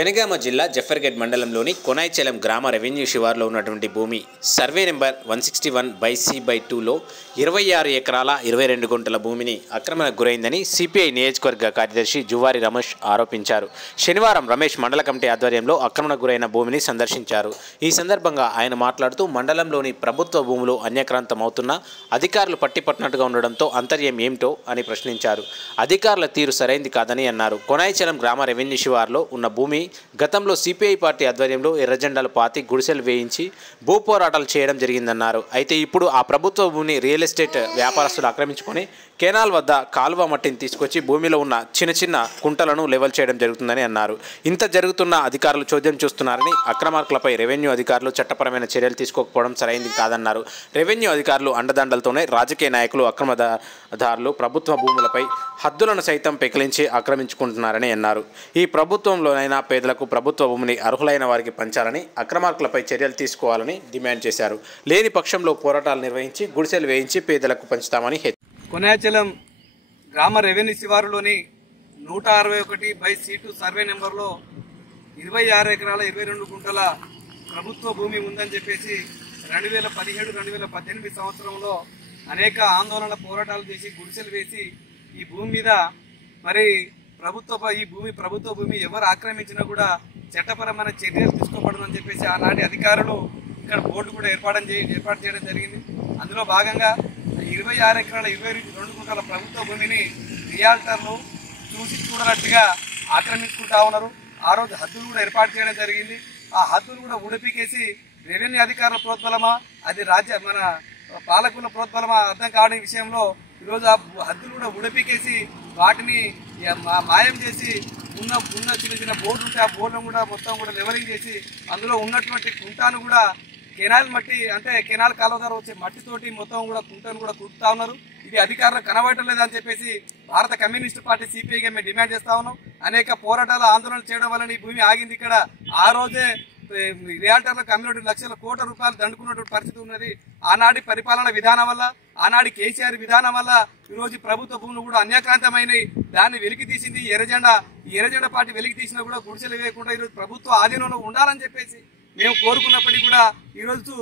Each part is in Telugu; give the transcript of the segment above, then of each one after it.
జనగామ జిల్లా జఫర్గఢ్ మండలంలోని కొనాయిచెలం గ్రామ రెవెన్యూ శివార్లో ఉన్నటువంటి భూమి సర్వే నెంబర్ 161/C/2లో 26 ఎకరాల 22 గుంటల భూమిని ఆక్రమణకు గురైందని సిపిఐ నియోజకవర్గ కార్యదర్శి జువారి రమేష్ ఆరోపించారు. శనివారం రమేష్ మండల కమిటీ ఆధ్వర్యంలో ఆక్రమణకు గురైన భూమిని సందర్శించారు. ఈ సందర్భంగా ఆయన మాట్లాడుతూ మండలంలోని ప్రభుత్వ భూములు అన్యాక్రాంతమవుతున్నా అధికారులు పట్టిపట్టినట్టుగా ఉండడంతో అంతర్యం ఏమిటో అని ప్రశ్నించారు. అధికారుల తీరు సరైంది కాదని అన్నారు. కొనాయిచెలం గ్రామ రెవెన్యూ శివార్లో ఉన్న భూమి గతంలో సిపిఐ పార్టీ ఆధ్వర్యంలో ఎర్రజెండాలు పాతి గుడిసెలు వేయించి భూ పోరాటాలు చేయడం జరిగిందన్నారు. అయితే ఇప్పుడు ఆ ప్రభుత్వ భూమిని రియల్ ఎస్టేట్ వ్యాపారస్తులు ఆక్రమించుకొని కెనాల్ వద్ద కాలువ మట్టిని తీసుకొచ్చి భూమిలో ఉన్న చిన్న చిన్న కుంటలను లెవెల్ చేయడం జరుగుతుందని అన్నారు. ఇంత జరుగుతున్న అధికారులు చోద్యం చూస్తున్నారని, అక్రమార్కులపై రెవెన్యూ అధికారులు చట్టపరమైన చర్యలు తీసుకోకపోవడం సరైంది కాదన్నారు. రెవెన్యూ అధికారులు అండదండలతోనే రాజకీయ నాయకులు అక్రమదారులు ప్రభుత్వ భూములపై హద్దులను సైతం పెకిలించి ఆక్రమించుకుంటున్నారని అన్నారు. ఈ ప్రభుత్వంలోనైనా పేదలకు ప్రభుత్వ భూమిని అర్హులైన వారికి పంచాలని, అక్రమార్కులపై చర్యలు తీసుకోవాలని డిమాండ్ చేశారు. లేని పక్షంలో పోరాటాలు నిర్వహించి గుడిసెలు వేయించి పేదలకు పంచుతామని కొనాయిచెలం గ్రామ రెవెన్యూ శివారులోని 161/C2 సర్వే నెంబర్లో 26 ఎకరాల 22 గుంటల ప్రభుత్వ భూమి ఉందని చెప్పేసి 2017-2018 సంవత్సరంలో అనేక ఆందోళన పోరాటాలు చేసి గుడిసెలు వేసి ఈ భూమి మీద మరి ప్రభుత్వ భూమి ఎవరు ఆక్రమించినా కూడా చట్టపరమైన చర్యలు తీసుకోబడదని చెప్పేసి ఆనాటి అధికారులు ఇక్కడ బోర్డు కూడా ఏర్పాటు చేయడం జరిగింది. అందులో భాగంగా 26 ఎకరాల 22 గుంటల ప్రభుత్వ భూమిని రియాల్టర్లు చూడనట్టుగా ఆక్రమించుకుంటా ఉన్నారు. ఆ రోజు హద్దులు కూడా ఏర్పాటు చేయడం జరిగింది. ఆ హద్దులు కూడా ఉడిపికేసి రెవెన్యూ అధికారుల ప్రోద్బలమా, అది మన పాలకుల ప్రోద్బలమా అర్థం కావడం విషయంలో ఈరోజు ఆ హద్దులు కూడా ఉడిపికేసి వాటిని మాయం చేసి ఉన్న చిన్న చిన్న బోర్డు ఉంటే ఆ బోర్డును కూడా మొత్తం కూడా లెవలింగ్ చేసి అందులో ఉన్నటువంటి కుంటాను కూడా కెనాల్ మట్టి అంటే కెనాల్ కాలువ ద్వారా వచ్చే మట్టితోటి మొత్తం కూడా కుంటను కూడా కుడుతా ఉన్నారు. ఇది అధికారులకు కనబడటం లేదని చెప్పేసి భారత కమ్యూనిస్ట్ పార్టీ సిపిఐగా మేము డిమాండ్ చేస్తా ఉన్నాం. అనేక పోరాటాలు ఆందోళనలు చేయడం వల్ల ఈ భూమి ఆగింది. ఇక్కడ ఆ రోజే రియాల్టర్లకు అమ్మినటువంటి లక్షల కోట్ల రూపాయలు దండుకున్నటువంటి పరిస్థితి ఉన్నది. ఆనాటి పరిపాలన విధానం వల్ల, ఆనాటి కేసీఆర్ విధానం వల్ల ఈరోజు ప్రభుత్వ భూములు కూడా అన్యాక్రాంతమైనవి. దాన్ని వెలికి తీసింది ఎర్రజెండా పార్టీ వెలికి తీసినా కూడా గుడిసెలు వేయకుండా ఈరోజు ప్రభుత్వ ఆధీనంలో ఉండాలని చెప్పేసి మేము కోరుకున్నప్పటికీ కూడా ఈరోజు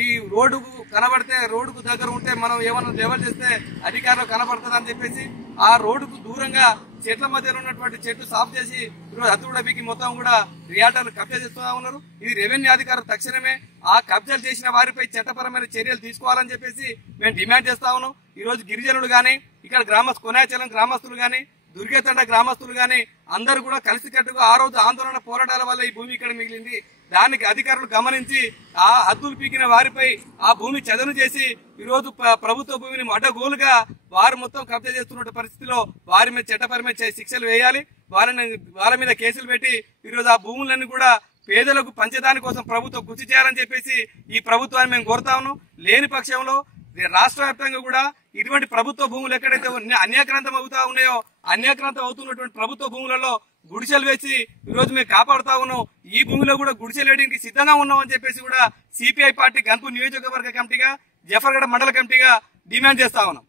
ఈ రోడ్డుకు కనబడితే రోడ్డుకు దగ్గర ఉంటే మనం ఏమన్నా లెవెల్ చేస్తే అధికారులు కనబడుతుంది అని చెప్పేసి ఆ రోడ్డుకు దూరంగా చెట్ల మధ్యలో ఉన్నటువంటి చెట్లు సాఫ్ చేసి ఈరోజు హద్దుడబికి మొత్తం కూడా రియాల్టర్లు కబ్జా చేస్తూ ఉన్నారు. ఇది రెవెన్యూ అధికారులు తక్షణమే ఆ కబ్జాలు చేసిన వారిపై చట్టపరమైన చర్యలు తీసుకోవాలని చెప్పేసి మేము డిమాండ్ చేస్తా ఉన్నాం. ఈ రోజు గిరిజనులు గాని, ఇక్కడ కొనాయిచెలం గ్రామస్తులు గాని, దుర్గేతండ గ్రామస్తులు గాని అందరూ కూడా కలిసికట్టుగా ఆ రోజు ఆందోళన పోరాటాల వల్ల ఈ భూమి ఇక్కడ మిగిలింది. దానికి అధికారులు గమనించి ఆ హద్దులు పీకిన వారిపై ఆ భూమి చదును చేసి ఈరోజు ప్రభుత్వ భూమిని అడ్డగోలుగా వారు మొత్తం కబ్జా చేస్తున్న పరిస్థితిలో వారి మీద చట్టపరమైన శిక్షలు వేయాలి. వాళ్ళ మీద కేసులు పెట్టి ఈరోజు ఆ భూములన్నీ కూడా పేదలకు పంచదాని కోసం ప్రభుత్వం కృషి చేయాలని చెప్పేసి ఈ ప్రభుత్వాన్ని మేము కోరుతా ఉన్నాం. లేని పక్షంలో రాష్ట్ర వ్యాప్తంగా కూడా ఇటువంటి ప్రభుత్వ భూములు ఎక్కడైతే అన్యాక్రాంతం అవుతా ఉన్నాయో అన్యాక్రాంతం అవుతున్నటువంటి ప్రభుత్వ భూములలో గుడిసెలు వేసి ఈరోజు మేము కాపాడుతా ఉన్నాం. ఈ భూమిలో కూడా గుడిసెలు వేయడానికి సిద్ధంగా ఉన్నాం అని చెప్పేసి కూడా సిపిఐ పార్టీ గన్పూర్ నియోజకవర్గ కమిటీగా, జఫర్గఢ్ మండల కమిటీగా డిమాండ్ చేస్తా ఉన్నాం.